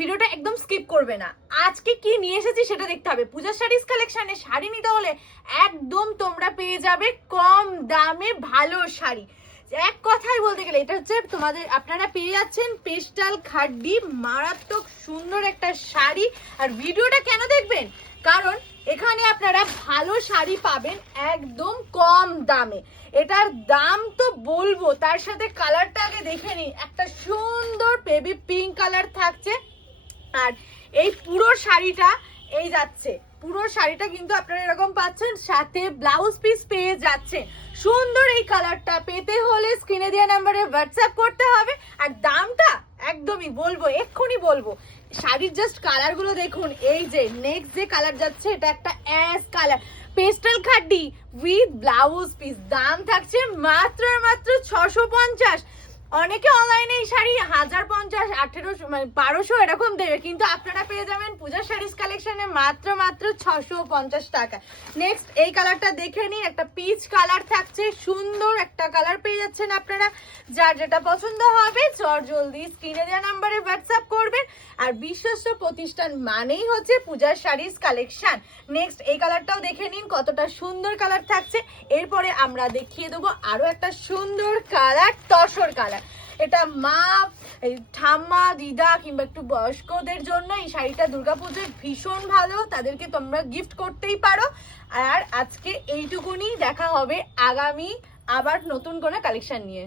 ভিডিওটা একদম স্কিপ করবে না। আজকে কি নিয়ে এসেছি সেটা দেখতে হবে। পূজা শাড়িজ কালেকশনে শাড়ি নিতে হলে একদম তোমরা পেয়ে যাবে কম দামে ভালো শাড়ি। এক কথাই বলতে গেলে এটা হচ্ছে তোমাদের, আপনারা পেয়ে যাচ্ছেন পেস্টাল খাড্ডি মারাত্মক সুন্দর একটা শাড়ি। আর ভিডিওটা কেন দেখবেন, কারণ এখানে আপনারা ভালো শাড়ি পাবেন একদম কম দামে। এটার দাম তো বলবো, তার সাথে কালারটা আগে দেখে নিন। একটা সুন্দর বেবি পিঙ্ক কালার থাকছে, আর এই পুরো শাড়িটা এই যাচ্ছে, পুরো শাড়িটা কিন্তু আপনারা এরকম পাচ্ছেন, সাথে ব্লাউজ পিস পেয়ে যাচ্ছেন। সুন্দর এই কালারটা পেতে হলে স্ক্রিনে দেওয়া নাম্বারে হোয়াটসঅ্যাপ করতে হবে। আর দামটা একদমই বলবো, এক্ষুনি বলবো। শাড়ির জাস্ট কালারগুলো দেখুন। এই যে নেক্সট যে কালার যাচ্ছে এটা একটা ash colour, pastel খাড্ডি with blouse piece. দাম থাকছে মাত্র 650। অনেকে অনলাইনে এই শাড়ি 1050, 1800 মানে 1200 এরকম দেবে, কিন্তু আপনারা পেয়ে যাবেন পূজা শাড়িজ কালেকশনে মাত্র 650 টাকা। নেক্সট এই কালারটা দেখে নিন, একটা পিচ কালার থাকছে, সুন্দর একটা কালার পেয়ে যাচ্ছেন আপনারা। যার যেটা পছন্দ হবে চট জলদি স্ক্রিনে দেওয়া নাম্বারে হোয়াটসঅ্যাপ করবেন। আর বিশ্বস্ত প্রতিষ্ঠান মানেই হচ্ছে পূজা শাড়িজ কালেকশন। নেক্সট এই কালারটাও দেখে নিন, কতটা সুন্দর কালার থাকছে। এরপরে আমরা দেখিয়ে দেবো আরো একটা সুন্দর কালার, তসর কালার। এটা মা, ঠাম্মা, দিদা কিংবা একটু বয়স্কদের জন্য এই শাড়িটা দুর্গাপুজোয় ভীষণ ভালো, তাদেরকে তোমরা গিফট করতেই পারো। আর আজকে এইটুকুনি, দেখা হবে আগামী আবার নতুন কোনো কালেকশন নিয়ে।